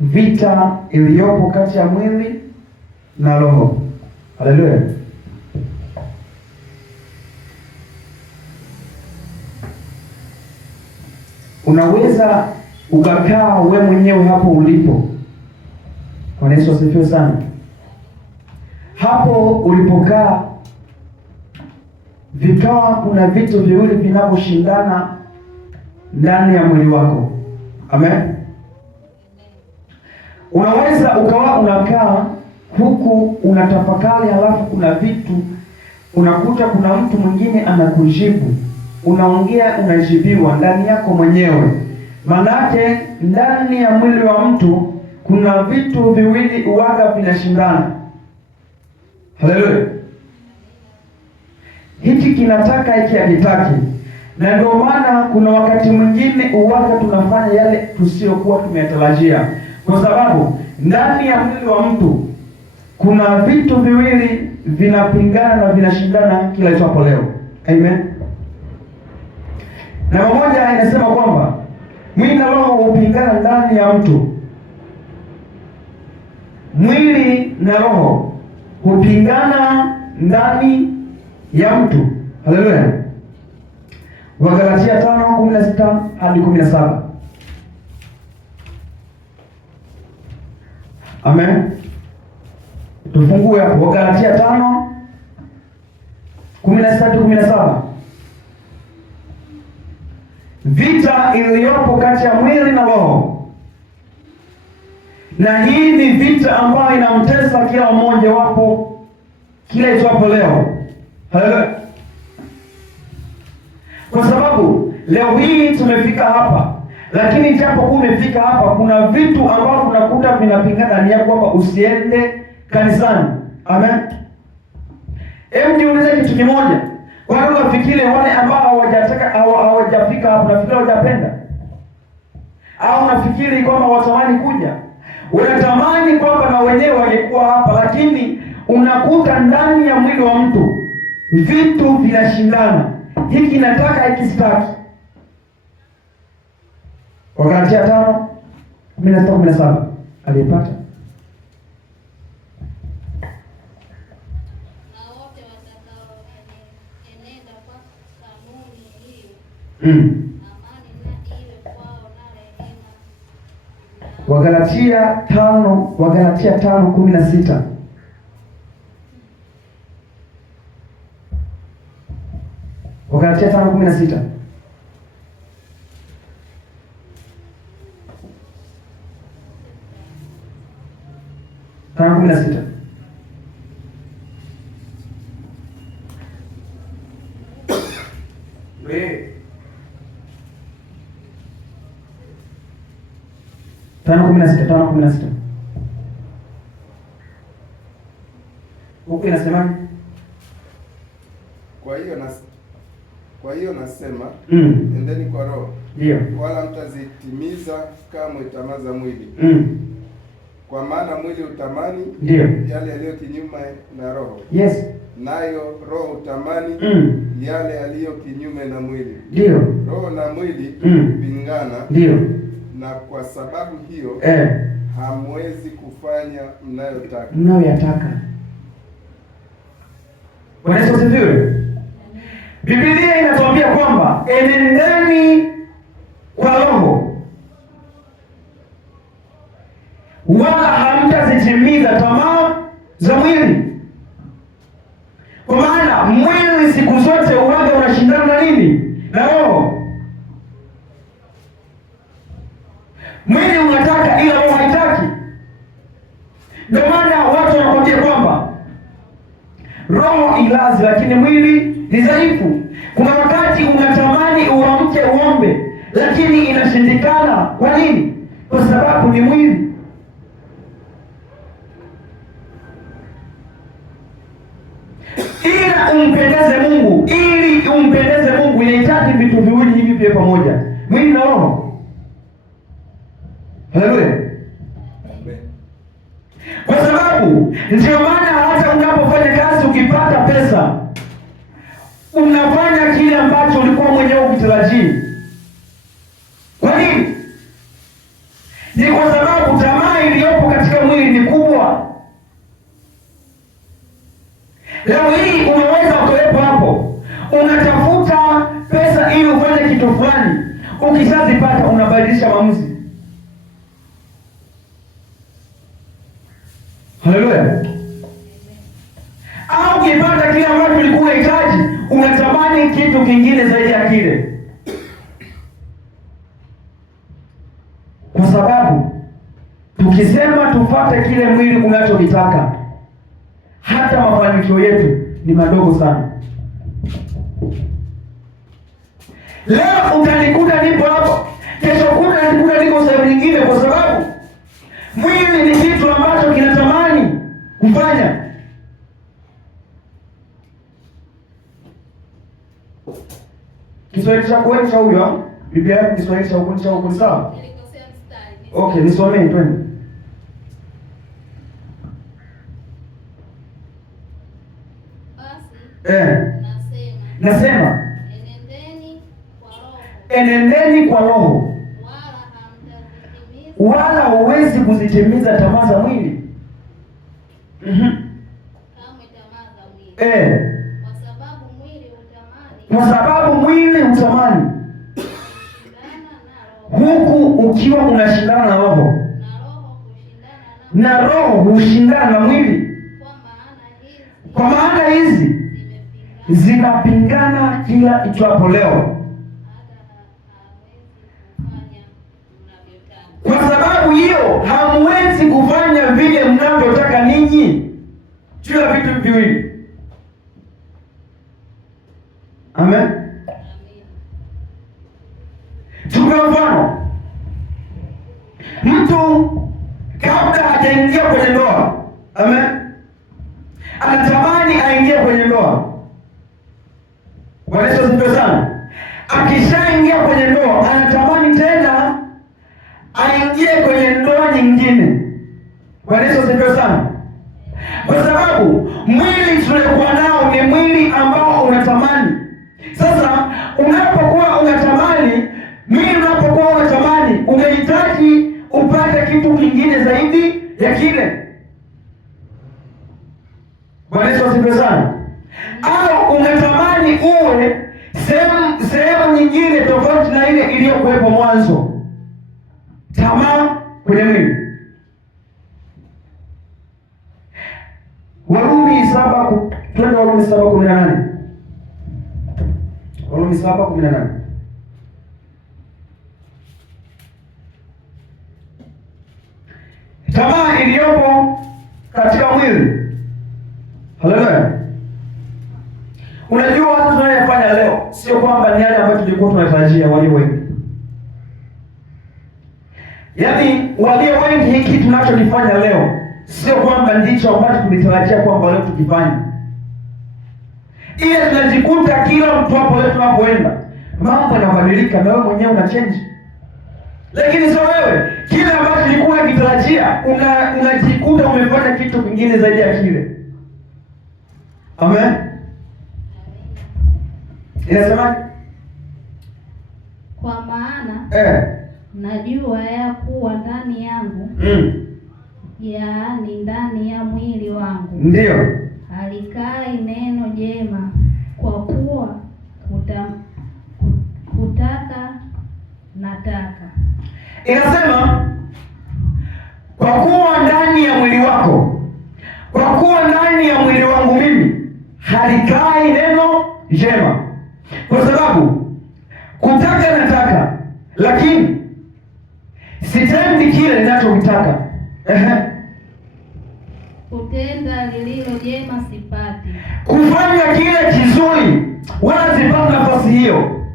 vita iliyopo kati ya mwili na roho. Haleluya. Unaweza ukakaa we mwenyewe hapo ulipo. Bwana Yesu asifiwe sana. Hapo ulipokaa vikawa kuna vitu viwili vinavyoshindana ndani ya mwili wako. Amen. Unaweza ukawa unakaa huku unatafakari, halafu kuna vitu unakuta kuna mtu mwingine anakujibu, unaongea unajibiwa ndani yako mwenyewe. Maanake ndani ya mwili wa mtu kuna vitu viwili uwaga vinashindana. Haleluya. Hiki kinataka, hiki hakitaki. Na ndio maana kuna wakati mwingine uwaga tunafanya yale tusiyokuwa tumetarajia, kwa sababu ndani ya mwili wa mtu kuna vitu viwili vinapingana na vinashindana kila itwapo leo. Amen. Na mmoja inasema kwamba mwili na roho hupingana ndani ya mtu. Mwili na roho hupingana ndani ya mtu. Haleluya. Wagalatia 5:16 hadi 17. Amen. Tufungue hapo Wagalatia 5:16 hadi 17. Vita iliyopo kati ya mwili na roho. Na hii ni vita ambayo inamtesa kila mmoja wapo kila itwapo leo. Haleluya. Kwa sababu leo hii tumefika hapa, lakini japo umefika hapa, kuna vitu ambavyo unakuta vinapingana ndani yako kwamba usiende kanisani. Amen. Hebu niulize kitu kimoja. Wale wafikiri wale ambao hawajafika hapa, nafikiri hawajapenda? Au nafikiri kwamba watamani kuja? Unatamani kwamba na wenyewe wangekuwa hapa, lakini unakuta ndani ya mwili wa mtu vitu vinashindana. Hiki nataka, hiki sitaki. Wagalatia 5:16-17. Aliyepata? Wagalatia 5:16. Wagalatia 5:16. Tano kumi na sita. Huku inasemaje? Kwa hiyo nasema endeni kwa roho. Ndio. Wala mtazitimiza kamwe tamaa za mwili. Kwa maana mwili utamani ndio yale yaliyo kinyume na roho. Yes. Nayo roho utamani yale yaliyo kinyume na mwili. Ndio. Roho na mwili pingana. Ndio. Na kwa sababu hiyo hamwezi kufanya mnayoyataka. Bwana Yesu asifiwe. Biblia inatuambia kwamba enendeni kwa roho, wala hamtazitimiza tamaa za mwili. Kwa maana mwili siku zote uwaga unashindana na nini? Na roho. Mwili unataka ila roho haitaki. Ndio maana watu wanakwambia kwamba roho ilazi lakini mwili ni dhaifu. Kuna wakati unatamani uamke uombe, lakini inashindikana. Kwa nini? Kwa sababu ni mwili. Ila umpendeze Mungu, ili umpendeze Mungu inahitaji vitu viwili hivi vya pamoja, mwili na roho. Haleluya. Kwa sababu ndio maana hata unapofanya kazi ukipata pesa, unafanya kile ambacho ulikuwa mwenyewe ukitarajii. Kwa nini? Ni kwa sababu tamaa iliyopo katika mwili ni kubwa. Leo hii unaweza kuwepo hapo, unatafuta pesa ili ufanye kitu fulani, ukishazipata unabadilisha maamuzi. Haleluya! Au ukipata kile ambacho ulikuwa unahitaji, unatamani kitu kingine zaidi ya kile, kwa sababu tukisema tupate kile mwili unachokitaka, hata mafanikio yetu ni madogo sana. Leo utanikuta nipo hapo, kesho utanikuta niko sehemu nyingine, kwa sababu mwili ni kitu ambacho kinatamani kufanya. Kiswahili chako wewe cha huyo, Biblia yako Kiswahili cha huko ni sawa? Okay, nisomee twende. Nasema enendeni kwa roho, wala huwezi kuzitimiza tamaa za mwili. Kwa sababu mwili hutamani huku ukiwa unashindana na roho, na roho hushindana na mwili, kwa maana hizi zinapingana kila itwapo leo. Kwa sababu hiyo hamwezi kufanya vile mnavyotaka ninyi juu ya vitu viwili. Amen. Tupe mfano. Mtu kabla hajaingia kwenye ndoa, amen, anatamani aingie kwenye ndoa. Bwana Yesu asifiwe sana. Akishaingia kwenye ndoa, anatamani tena aingie kwenye ndoa nyingine. Bwana Yesu asifiwe sana. Kwa sababu mwili tuliokuwa nao ni mwili ambao unatamani. Sasa unapokuwa unatamani, mwili unapokuwa unatamani, unahitaji upate kitu kingine zaidi ya kile. Bwana Yesu asifiwe sana. Au unatamani uwe sehemu nyingine tofauti na ile iliyokuwepo mwanzo. Tamaa kwenye mwili. Warumi 7:18. Warumi 7:18. Tamaa iliyopo katika mwili. Haleluya. Unajua watu tunayofanya leo sio kwamba ni yale ambayo tulikuwa tunatarajia walio wengi. Yaani walio wengi, hiki tunachokifanya leo sio kwamba ndicho ambacho tulitarajia kwamba leo tukifanya. Ile tunajikuta kila mtu hapo leo tunapoenda mambo yanabadilika na wewe mwenyewe una change. Lakini sio wewe. Kile ambacho ulikuwa ukitarajia unajikuta umefanya kitu kingine zaidi ya kile. Amen. Inasema kwa maana najua ya kuwa ndani yangu yaani ndani ya mwili wangu ndio halikai neno jema, kwa kuwa kutaka nataka. Inasema kwa kuwa ndani ya mwili wako, kwa kuwa ndani ya mwili wangu mimi halikai neno jema, kwa sababu kutaka nataka, lakini sitendi kile ninachokitaka. Kutenda lililo jema sipati. Kufanya kile kizuri wala sipati nafasi hiyo.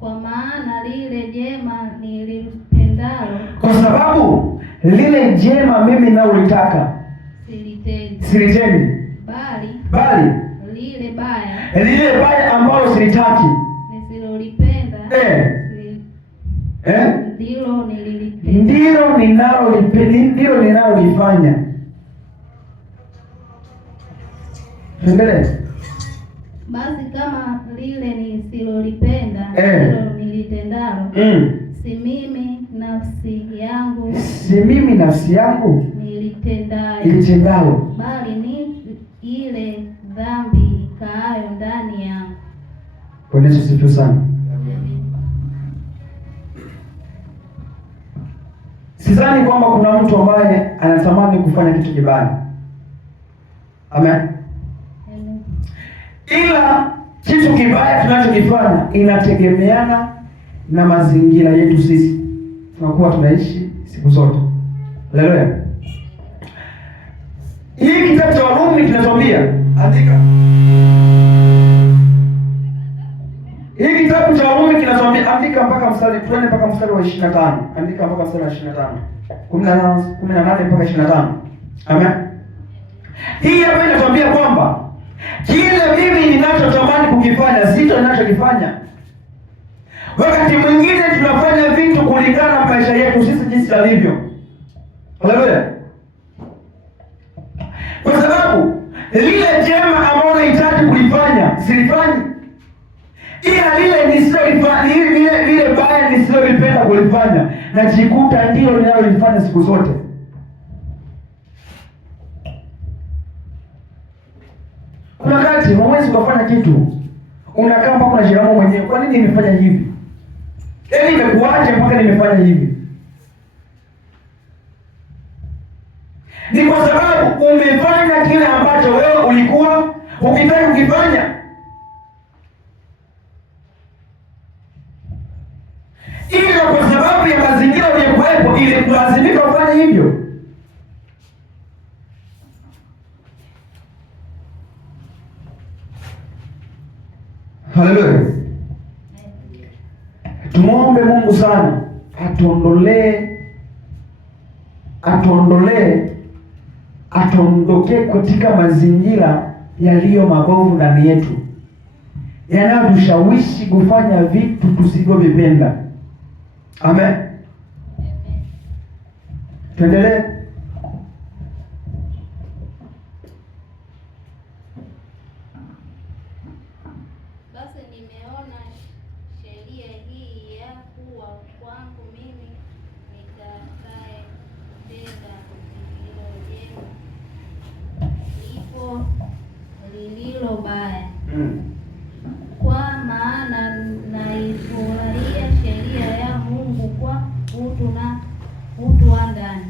Kwa maana lile jema nilipendalo, kwa sababu lile jema mimi nalolitaka silitendi, bali lile baya ambalo silitaki nisilolipenda ndilo ninalolifanya. Endelee. Basi kama lile nisilolipenda ndilo nilitendalo, si mimi nafsi yangu nilitendayo, bali ni ile dhambi ikaayo ndani yangu. Bwana Yesu asifiwe sana. Sidhani kwamba kuna mtu ambaye anatamani kufanya kitu kibaya. Amen. Ila kitu kibaya tunachokifanya inategemeana na mazingira yetu sisi tunakuwa tunaishi siku zote. Haleluya. Hii kitabu cha Warumi kinatuambia, andika. Hii kitabu cha Warumi kinatuambia, andika mpaka mstari, twende mpaka mstari wa 25. Andika mpaka mstari wa 25. 18 mpaka 25. Amen. Hii hapa inatuambia kwamba kile mimi ninachotamani kukifanya sicho ninachokifanya. Wakati mwingine tunafanya vitu kulingana na maisha yetu sisi jinsi alivyo. Haleluya. Kwa sababu lile jema ambalo unahitaji kulifanya silifanyi. Ila lile nisilolifanya, lile baya nisilolipenda kulifanya, najikuta ndio ninalolifanya siku zote. Kuna wakati huwezi kufanya kitu, unakaa mpaka unajilaumu mwenyewe, kwa nini nimefanya hivi? Yaani imekuaje mpaka nimefanya hivi? Ni kwa sababu umefanya kile ambacho wewe ulikuwa ukitaka kukifanya. Ila kwa sababu ya mazingira uliyokuwepo ili kulazimika kufanya hivyo. Haleluya. Tumuombe Mungu sana atuondokee katika mazingira yaliyo mabovu ndani yetu, yanayotushawishi kufanya vitu tusivyovipenda. Amen. Tuendelee. Basi nimeona sheria hii ya kuwa kwangu mimi nitakaye tenda lililo jema lipo lililo baya. Kwa maana naifurahia sheria ya Mungu kwa utu wa ndani.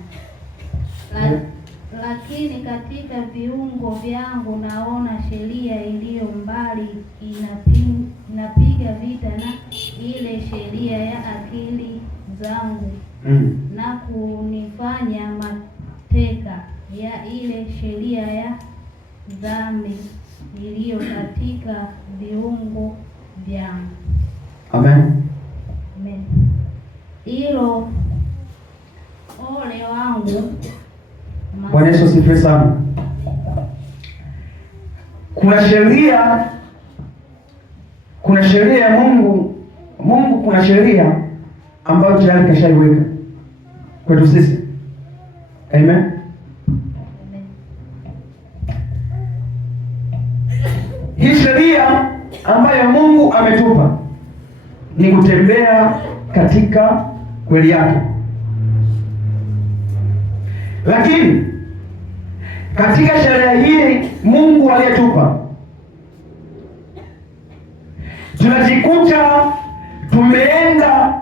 Lakini katika viungo vyangu naona sheria iliyo mbali inapiga vita na ile sheria ya akili zangu na kunifanya mateka ya ile sheria ya dhambi iliyo katika viungo vyangu. Amen. Amen. Hilo ole wangu. Bwana Yesu asifiwe sana. Kuna sheria ya Mungu. Kuna sheria ambayo tayari kashaiweka kwetu sisi. Amen. Hii sheria ambayo Mungu ametupa ni kutembea katika kweli yake. Lakini katika sheria hii Mungu aliyetupa, tunajikuta tumeenda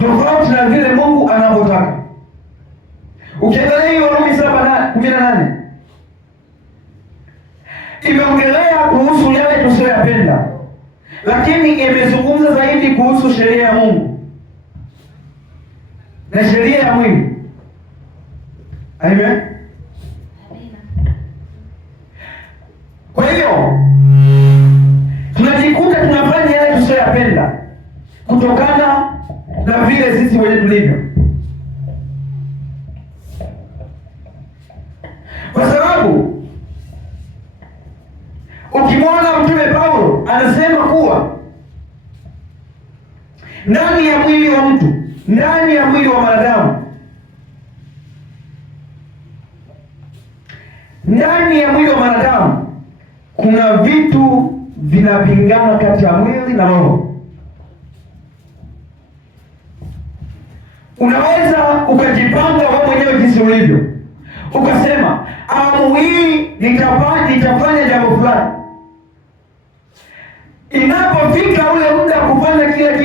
tofauti na vile Mungu anavyotaka. Ukiangalia hiyo Warumi 7:18 imeongelea kuhusu yale tusiyoyapenda, lakini imezungumza zaidi kuhusu sheria ya Mungu na sheria ya mwili. Amen. Kwa hiyo tunajikuta tunafanya yale tusiyoyapenda kutokana na vile sisi wenyewe tulivyo, kwa sababu ukimwona Mtume Paulo anasema kuwa ndani ya mwili wa mtu, ndani ya mwili wa mwanadamu, ndani ya mwili wa mwanadamu kuna vitu vinapingana kati ya mwili na roho. Unaweza ukajipanga wewe mwenyewe jinsi ulivyo, ukasema awamu hii nitafanya jambo fulani. Inapofika ule muda kufanya kile